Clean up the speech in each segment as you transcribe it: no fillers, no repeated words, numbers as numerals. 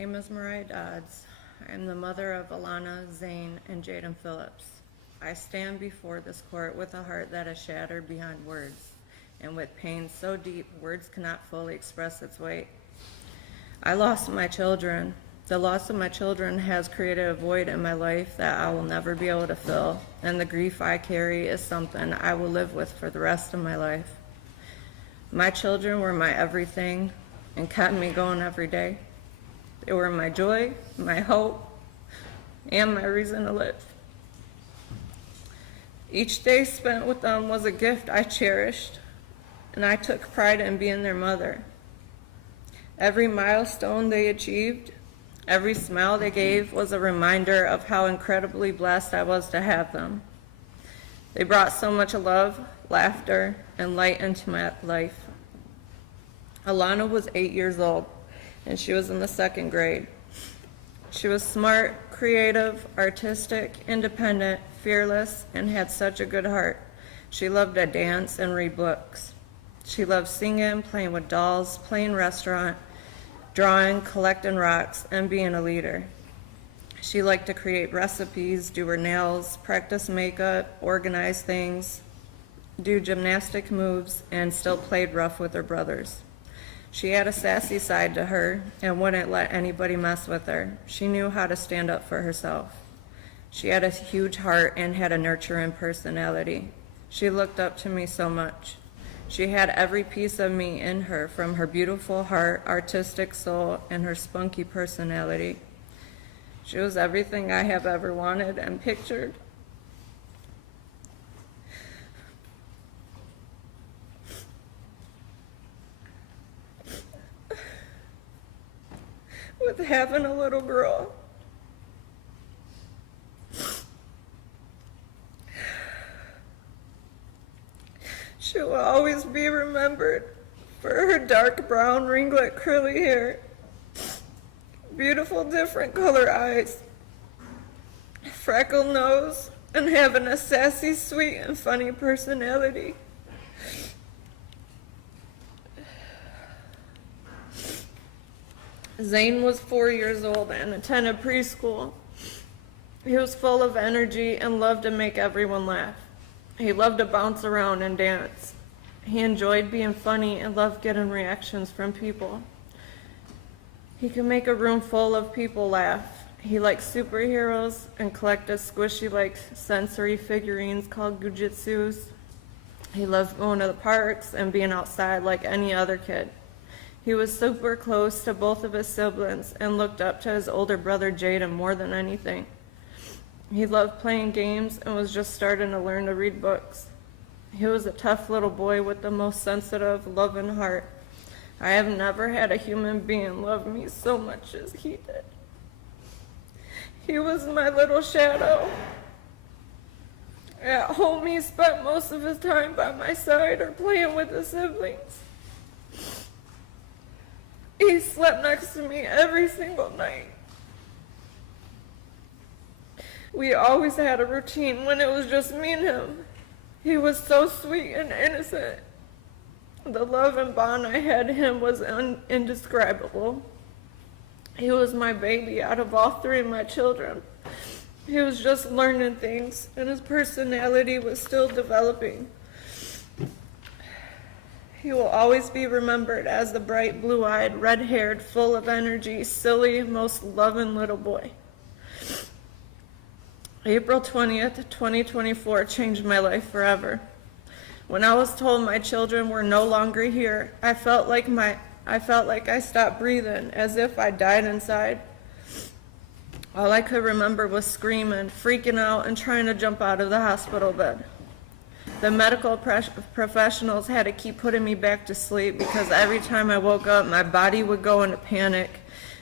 name is Mariah Dodds. I am the mother of Alana, Zayn, and Jaden Phillips. I stand before this court with a heart that is shattered beyond words, and with pain so deep words cannot fully express its weight. I lost my children. The loss of my children has created a void in my life that I will never be able to fill, and the grief I carry is something I will live with for the rest of my life. My children were my everything and kept me going every day. They were my joy, my hope, and my reason to live. Each day spent with them was a gift I cherished, and I took pride in being their mother. Every milestone they achieved, every smile they gave was a reminder of how incredibly blessed I was to have them. They brought so much love, laughter, and light into my life. Alana was 8 years old, and she was in the 2nd grade. She was smart, creative, artistic, independent, fearless, and had such a good heart. She loved to dance and read books. She loved singing, playing with dolls, playing restaurant, drawing, collecting rocks, and being a leader. She liked to create recipes, do her nails, practice makeup, organize things, do gymnastic moves, and still played rough with her brothers. She had a sassy side to her and wouldn't let anybody mess with her. She knew how to stand up for herself. She had a huge heart and had a nurturing personality. She looked up to me so much. She had every piece of me in her, from her beautiful heart, artistic soul, and her spunky personality. She was everything I have ever wanted and pictured. With having a little girl. She will always be remembered for her dark brown ringlet curly hair, beautiful different color eyes, freckled nose, and having a sassy, sweet, and funny personality. Zayn was 4 years old and attended preschool. He was full of energy and loved to make everyone laugh. He loved to bounce around and dance. He enjoyed being funny and loved getting reactions from people. He could make a room full of people laugh. He liked superheroes and collected squishy-like sensory figurines called gujitsus. He loved going to the parks and being outside like any other kid. He was super close to both of his siblings and looked up to his older brother Jaden more than anything. He loved playing games and was just starting to learn to read books. He was a tough little boy with the most sensitive, loving heart. I have never had a human being love me so much as he did. He was my little shadow. At home, he spent most of his time by my side or playing with his siblings. He slept next to me every single night. We always had a routine when it was just me and him. He was so sweet and innocent. The love and bond I had to him was indescribable. He was my baby out of all 3 of my children. He was just learning things, and his personality was still developing. He will always be remembered as the bright, blue-eyed, red-haired, full of energy, silly, most loving little boy. April 20th, 2024 changed my life forever. When I was told my children were no longer here, I felt like I stopped breathing, as if I died inside. All I could remember was screaming, freaking out, and trying to jump out of the hospital bed. The medical professionals had to keep putting me back to sleep because every time I woke up, my body would go into panic.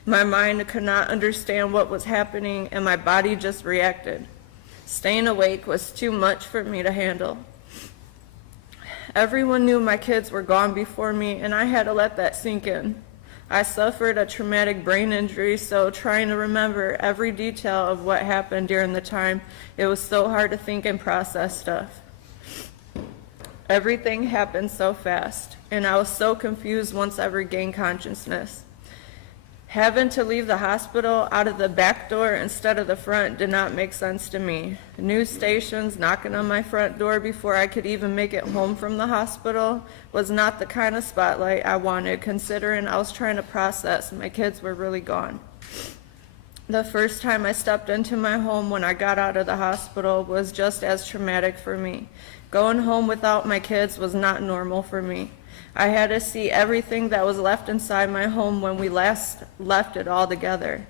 My mind could not understand what was happening, and my body just reacted. Staying awake was too much for me to handle. Everyone knew my kids were gone before me, and I had to let that sink in. I suffered a traumatic brain injury, so trying to remember every detail of what happened during the time, it was so hard to think and process stuff. Everything happened so fast, and I was so confused once I regained consciousness. Having to leave the hospital out of the back door instead of the front did not make sense to me. News stations knocking on my front door before I could even make it home from the hospital was not the kind of spotlight I wanted, considering I was trying to process my kids were really gone. The first time I stepped into my home when I got out of the hospital was just as traumatic for me. Going home without my kids was not normal for me. I had to see everything that was left inside my home when we last left it all together.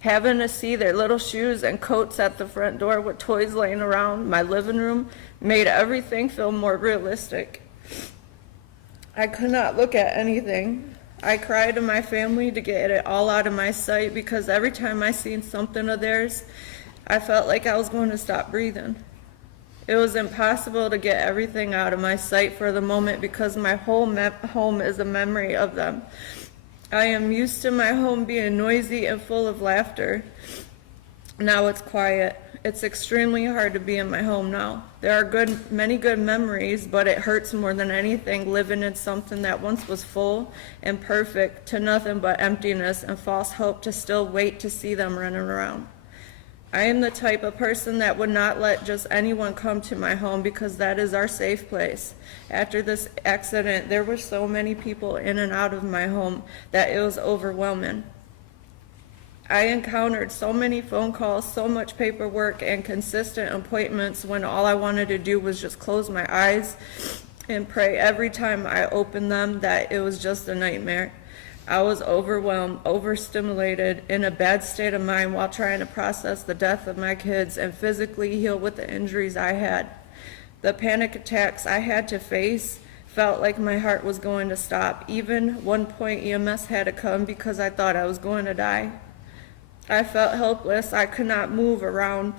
Having to see their little shoes and coats at the front door with toys laying around my living room made everything feel more realistic. I could not look at anything. I cried to my family to get it all out of my sight because every time I seen something of theirs, I felt like I was going to stop breathing. It was impossible to get everything out of my sight for the moment because my whole home is a memory of them. I am used to my home being noisy and full of laughter. Now it's quiet. It's extremely hard to be in my home now. There are many good memories, but it hurts more than anything living in something that once was full and perfect to nothing but emptiness and false hope to still wait to see them running around. I am the type of person that would not let just anyone come to my home because that is our safe place. After this accident, there were so many people in and out of my home that it was overwhelming. I encountered so many phone calls, so much paperwork, and consistent appointments when all I wanted to do was just close my eyes and pray every time I opened them that it was just a nightmare. I was overwhelmed, overstimulated, in a bad state of mind while trying to process the death of my kids and physically heal with the injuries I had. The panic attacks I had to face felt like my heart was going to stop. Even one point EMS had to come because I thought I was going to die. I felt helpless. I could not move around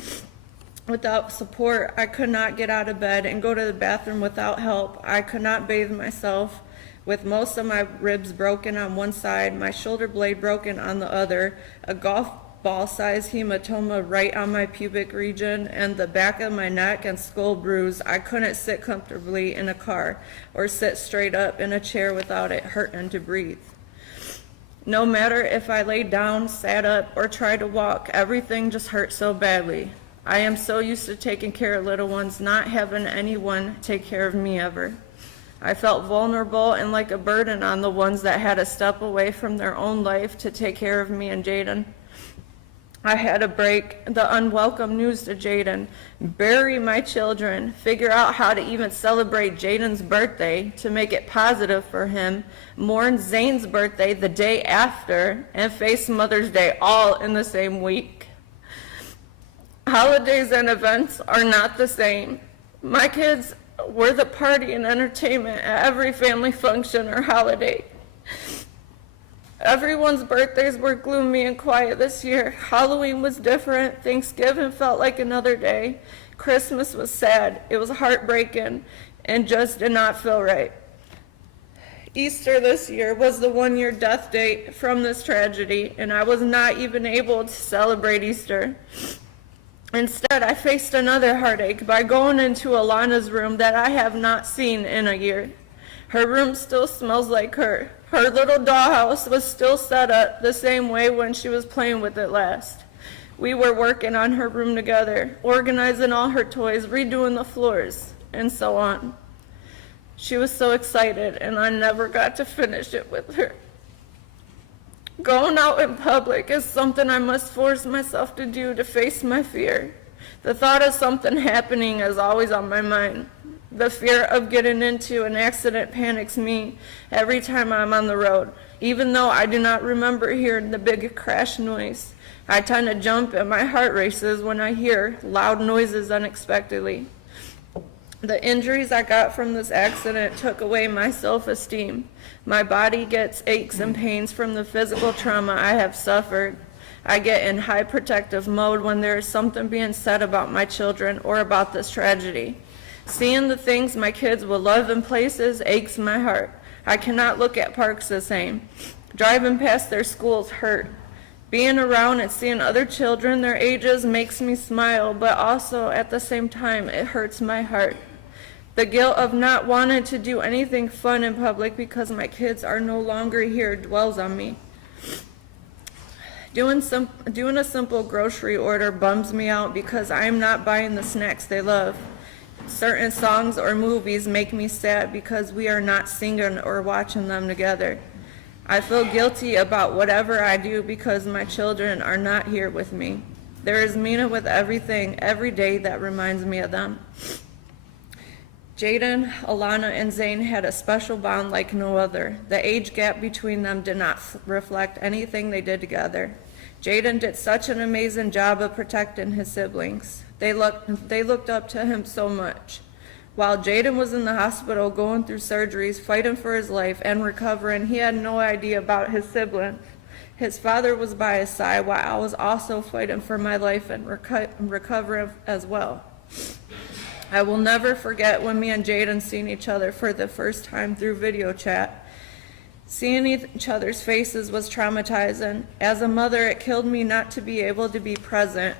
without support. I could not get out of bed and go to the bathroom without help. I could not bathe myself. With most of my ribs broken on one side, my shoulder blade broken on the other, a golf ball-sized hematoma right on my pubic region, and the back of my neck and skull bruised, I couldn't sit comfortably in a car or sit straight up in a chair without it hurting to breathe. No matter if I laid down, sat up, or tried to walk, everything just hurt so badly. I am so used to taking care of little ones, not having anyone take care of me ever. I felt vulnerable and like a burden on the ones that had to step away from their own life to take care of me and Jaden. I had to break the unwelcome news to Jaden, bury my children, figure out how to even celebrate Jaden's birthday to make it positive for him, mourn Zayn's birthday the day after, and face Mother's Day all in the same week. Holidays and events are not the same. My kids were the party and entertainment at every family function or holiday. Everyone's birthdays were gloomy and quiet this year. Halloween was different. Thanksgiving felt like another day. Christmas was sad. It was heartbreaking and just did not feel right. Easter this year was the 1-year death date from this tragedy, and I was not even able to celebrate Easter. Instead, I faced another heartache by going into Alana's room that I have not seen in a year. Her room still smells like her. Her little dollhouse was still set up the same way when she was playing with it last. We were working on her room together, organizing all her toys, redoing the floors, and so on. She was so excited, and I never got to finish it with her. Going out in public is something I must force myself to do to face my fear. The thought of something happening is always on my mind. The fear of getting into an accident panics me every time I'm on the road. Even though I do not remember hearing the big crash noise, I tend to jump and my heart races when I hear loud noises unexpectedly. The injuries I got from this accident took away my self-esteem. My body gets aches and pains from the physical trauma I have suffered. I get in high protective mode when there is something being said about my children or about this tragedy. Seeing the things my kids will love in places aches my heart. I cannot look at parks the same. Driving past their schools hurt. Being around and seeing other children their ages makes me smile, but also at the same time it hurts my heart. The guilt of not wanting to do anything fun in public because my kids are no longer here dwells on me. Doing a simple grocery order bums me out because I am not buying the snacks they love. Certain songs or movies make me sad because we are not singing or watching them together. I feel guilty about whatever I do because my children are not here with me. There is meaning with everything every day that reminds me of them. Jaden, Alana, and Zayn had a special bond like no other. The age gap between them did not reflect anything they did together. Jaden did such an amazing job of protecting his siblings. They looked up to him so much. While Jaden was in the hospital going through surgeries, fighting for his life, and recovering, he had no idea about his siblings. His father was by his side while I was also fighting for my life and recovering as well. I will never forget when me and Jaden seen each other for the first time through video chat. Seeing each other's faces was traumatizing. As a mother, it killed me not to be able to be present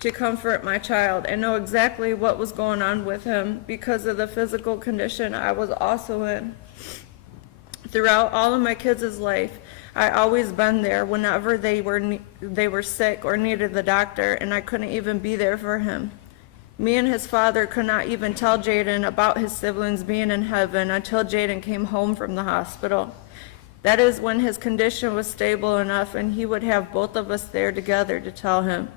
to comfort my child and know exactly what was going on with him because of the physical condition I was also in. Throughout all of my kids' life, I always been there whenever they were sick or needed the doctor, and I couldn't even be there for him. Me and his father could not even tell Jaden about his siblings being in heaven until Jaden came home from the hospital. That is when his condition was stable enough and he would have both of us there together to tell him.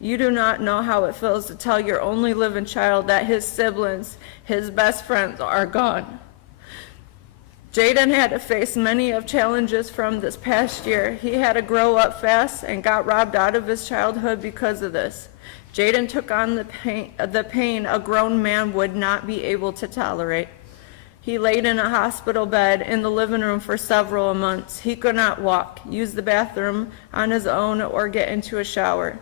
You do not know how it feels to tell your only living child that his siblings, his best friends, are gone. Jaden had to face many of challenges from this past year. He had to grow up fast and got robbed out of his childhood because of this. Jaden took on the pain a grown man would not be able to tolerate. He laid in a hospital bed in the living room for several months. He could not walk, use the bathroom on his own, or get into a shower.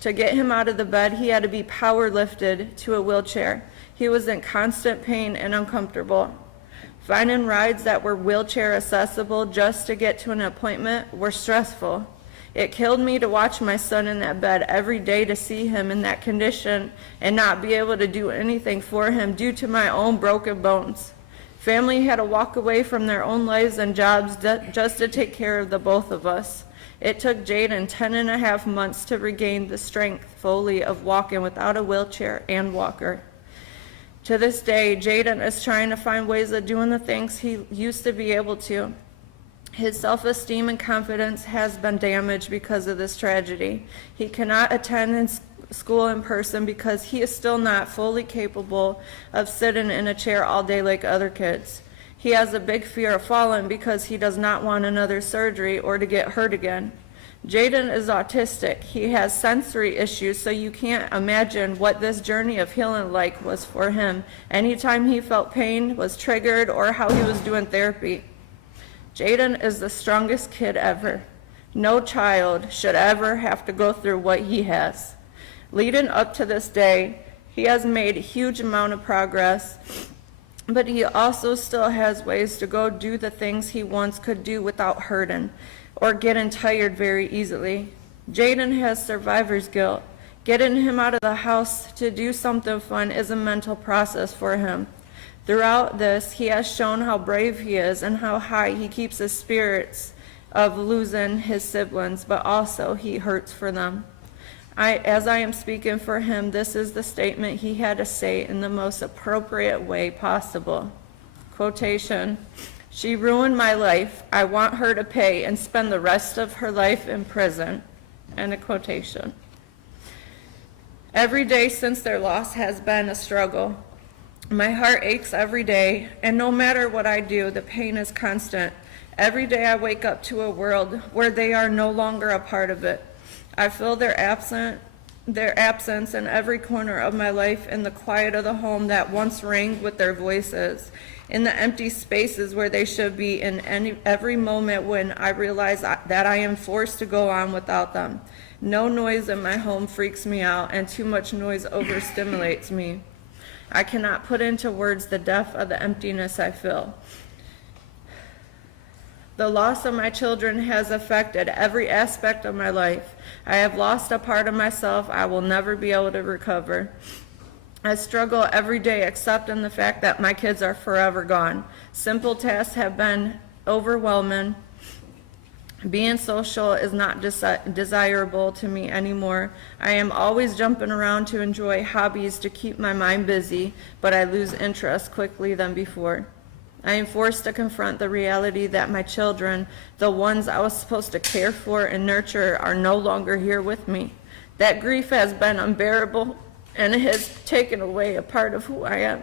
To get him out of the bed, he had to be power lifted to a wheelchair. He was in constant pain and uncomfortable. Finding rides that were wheelchair accessible just to get to an appointment were stressful. It killed me to watch my son in that bed every day, to see him in that condition and not be able to do anything for him due to my own broken bones. Family had to walk away from their own lives and jobs just to take care of the both of us. It took Jaden 10.5 months to regain the strength fully of walking without a wheelchair and walker. To this day, Jaden is trying to find ways of doing the things he used to be able to. His self-esteem and confidence has been damaged because of this tragedy. He cannot attend school in person because he is still not fully capable of sitting in a chair all day like other kids. He has a big fear of falling because he does not want another surgery or to get hurt again. Jaden is autistic. He has sensory issues, so you can't imagine what this journey of healing like was for him. Anytime he felt pain was triggered or how he was doing therapy. Jaden is the strongest kid ever. No child should ever have to go through what he has. Leading up to this day, he has made a huge amount of progress, but he also still has ways to go do the things he once could do without hurting or getting tired very easily. Jaden has survivor's guilt. Getting him out of the house to do something fun is a mental process for him. Throughout this, he has shown how brave he is and how high he keeps his spirits of losing his siblings, but also he hurts for them. As I am speaking for him, this is the statement he had to say in the most appropriate way possible. Quotation, "She ruined my life. I want her to pay and spend the rest of her life in prison." End of quotation. Every day since their loss has been a struggle. My heart aches every day, and no matter what I do, the pain is constant. Every day I wake up to a world where they are no longer a part of it. I feel their absence in every corner of my life, in the quiet of the home that once rang with their voices, in the empty spaces where they should be, in every moment when I realize that I am forced to go on without them. No noise in my home freaks me out, and too much noise overstimulates me. I cannot put into words the depth of the emptiness I feel. The loss of my children has affected every aspect of my life. I have lost a part of myself I will never be able to recover. I struggle every day accepting the fact that my kids are forever gone. Simple tasks have been overwhelming. Being social is not desirable to me anymore. I am always jumping around to enjoy hobbies to keep my mind busy, but I lose interest quickly than before. I am forced to confront the reality that my children, the ones I was supposed to care for and nurture, are no longer here with me. That grief has been unbearable, and it has taken away a part of who I am.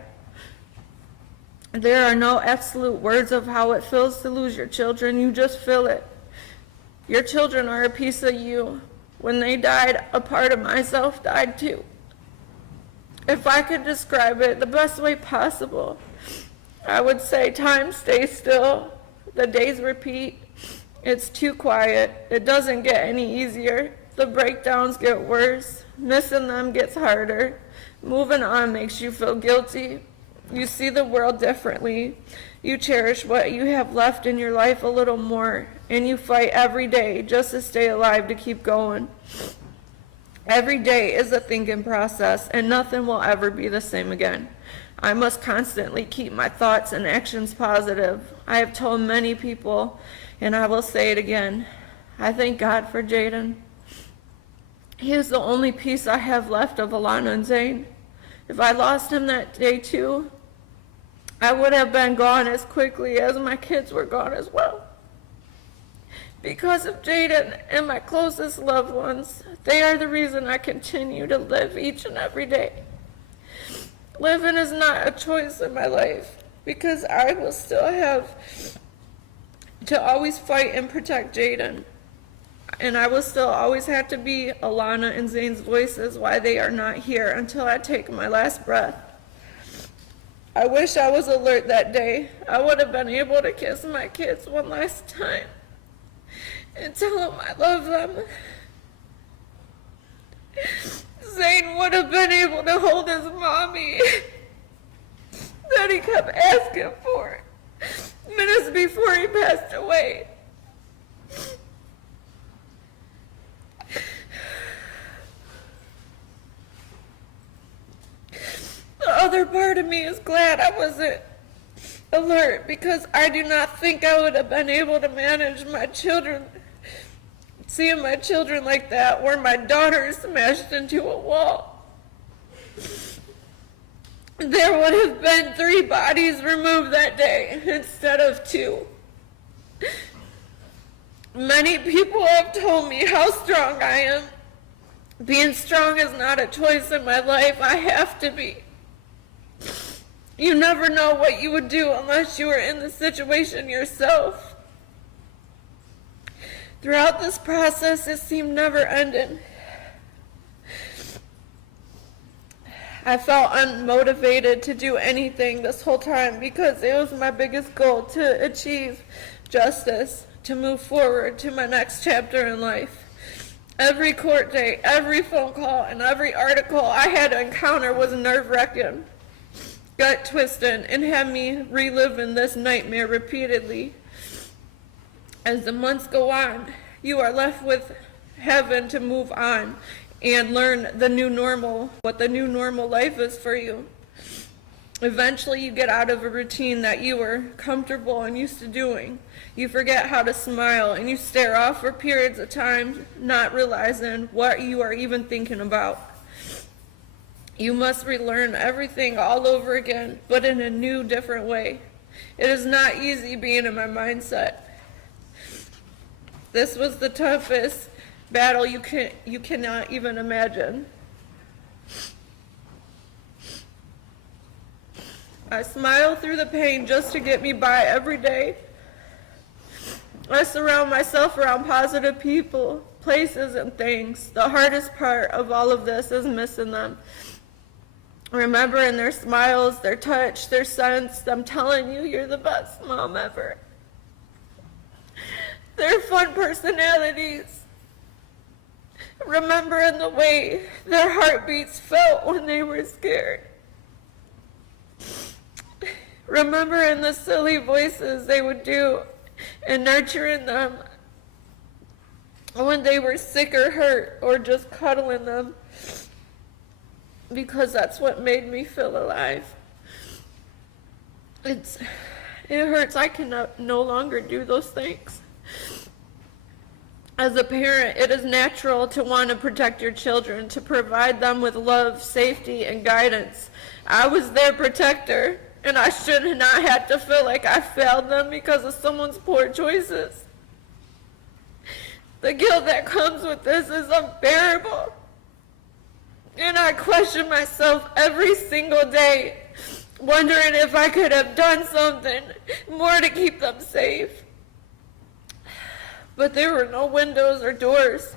There are no absolute words of how it feels to lose your children. You just feel it. Your children are a piece of you. When they died, a part of myself died too. If I could describe it the best way possible, I would say time stays still. The days repeat. It's too quiet. It doesn't get any easier. The breakdowns get worse. Missing them gets harder. Moving on makes you feel guilty. You see the world differently. You cherish what you have left in your life a little more, and you fight every day just to stay alive, to keep going. Every day is a thinking process, and nothing will ever be the same again. I must constantly keep my thoughts and actions positive. I have told many people, and I will say it again, I thank God for Jaden. He is the only piece I have left of Alana and Zayn. If I lost him that day too, I would have been gone as quickly as my kids were gone as well. Because of Jaden and my closest loved ones, they are the reason I continue to live each and every day. Living is not a choice in my life, because I will still have to always fight and protect Jaden. And I will still always have to be Alana and Zayn's voices while they are not here until I take my last breath. I wish I was alert that day. I would have been able to kiss my kids one last time and tell them I love them. Zayn would have been able to hold his mommy that he kept asking for minutes before he passed away. The other part of me is glad I wasn't alert, because I do not think I would have been able to manage my children, seeing my children like that, or my daughter smashed into a wall. There would have been 3 bodies removed that day instead of 2. Many people have told me how strong I am. Being strong is not a choice in my life. I have to be. You never know what you would do unless you were in the situation yourself. Throughout this process, it seemed never ending. I felt unmotivated to do anything this whole time, because it was my biggest goal to achieve justice, to move forward to my next chapter in life. Every court date, every phone call, and every article I had to encounter was nerve-wracking, gut-twisting, and had me reliving this nightmare repeatedly. As the months go on, you are left with having to move on and learn the new normal, what the new normal life is for you. Eventually, you get out of a routine that you were comfortable and used to doing. You forget how to smile, and you stare off for periods of time, not realizing what you are even thinking about. You must relearn everything all over again, but in a new, different way. It is not easy being in my mindset. This was the toughest battle you cannot even imagine. I smile through the pain just to get me by every day. I surround myself around positive people, places, and things. The hardest part of all of this is missing them. Remembering their smiles, their touch, their scents, them telling you you're the best mom ever. Their fun personalities. Remembering the way their heartbeats felt when they were scared. Remembering the silly voices they would do, and nurturing them when they were sick or hurt, or just cuddling them, because that's what made me feel alive. It hurts. I can no longer do those things. As a parent, it is natural to want to protect your children, to provide them with love, safety, and guidance. I was their protector, and I should not have to feel like I failed them because of someone's poor choices. The guilt that comes with this is unbearable. And I question myself every single day, wondering if I could have done something more to keep them safe. But there were no windows or doors.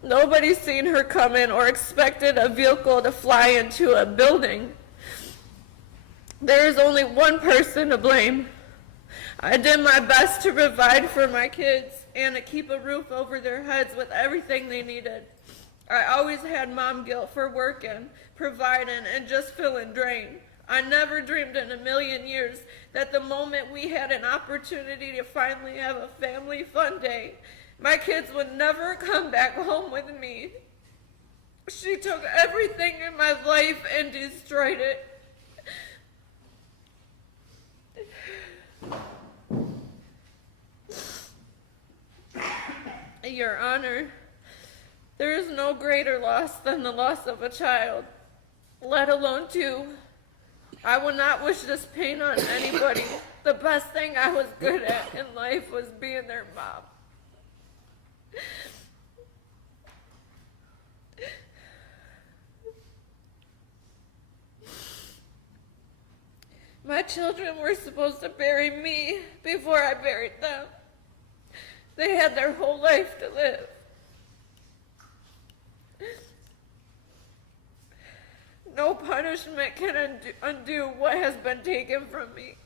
Nobody seen her coming or expected a vehicle to fly into a building. There is only one person to blame. I did my best to provide for my kids and to keep a roof over their heads with everything they needed. I always had mom guilt for working, providing, and just feeling drained. I never dreamed in a million years that the moment we had an opportunity to finally have a family fun day, my kids would never come back home with me. She took everything in my life and destroyed it. Your Honor, there is no greater loss than the loss of a child, let alone two. I would not wish this pain on anybody. The best thing I was good at in life was being their mom. My children were supposed to bury me before I buried them. They had their whole life to live. No punishment can undo what has been taken from me.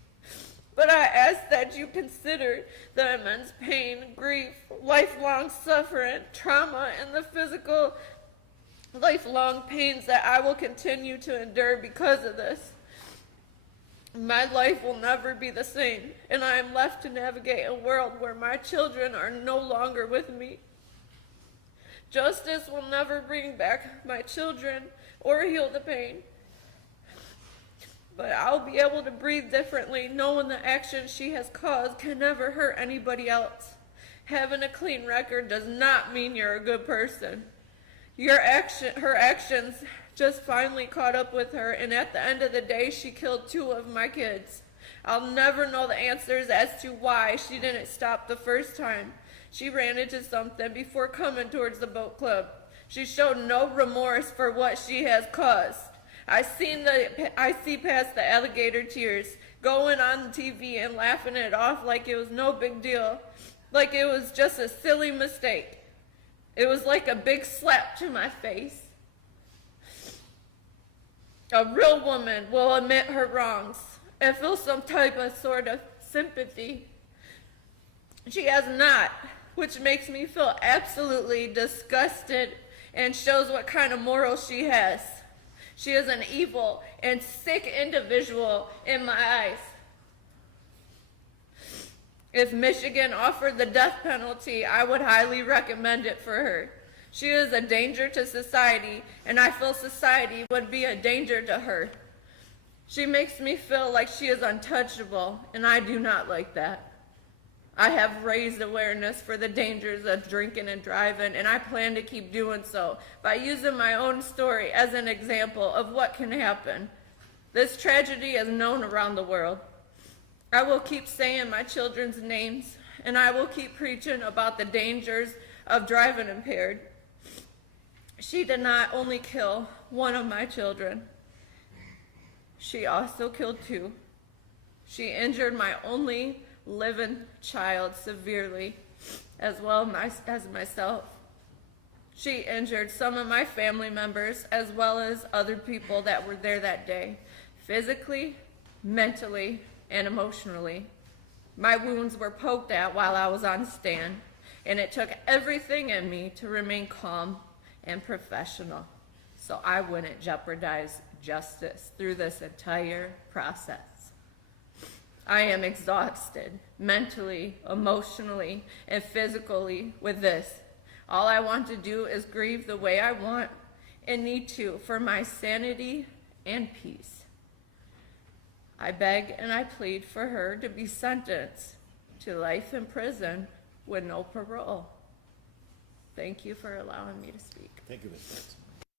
But I ask that you consider the immense pain, grief, lifelong suffering, trauma, and the physical lifelong pains that I will continue to endure because of this. My life will never be the same, and I am left to navigate a world where my children are no longer with me. Justice will never bring back my children or heal the pain. But I'll be able to breathe differently, knowing the actions she has caused can never hurt anybody else. Having a clean record does not mean you're a good person. Her actions just finally caught up with her, and at the end of the day, she killed two of my kids. I'll never know the answers as to why she didn't stop the first time she ran into something before coming towards the boat club. She showed no remorse for what she has caused. I see past the alligator tears, going on TV and laughing it off like it was no big deal, like it was just a silly mistake. It was like a big slap to my face. A real woman will admit her wrongs and feel some type of sort of sympathy. She has not, which makes me feel absolutely disgusted and shows what kind of morals she has. She is an evil and sick individual in my eyes. If Michigan offered the death penalty, I would highly recommend it for her. She is a danger to society, and I feel society would be a danger to her. She makes me feel like she is untouchable, and I do not like that. I have raised awareness for the dangers of drinking and driving, and I plan to keep doing so by using my own story as an example of what can happen. This tragedy is known around the world. I will keep saying my children's names, and I will keep preaching about the dangers of driving impaired. She did not only kill one of my children, she also killed two. She injured my only living child severely, as well as myself. She injured some of my family members, as well as other people that were there that day, physically, mentally, and emotionally. My wounds were poked at while I was on stand, and it took everything in me to remain calm and professional, so I wouldn't jeopardize justice through this entire process. I am exhausted, mentally, emotionally, and physically with this. All I want to do is grieve the way I want and need to for my sanity and peace. I beg and I plead for her to be sentenced to life in prison with no parole. Thank you for allowing me to speak. Thank you, Ms. Dodds.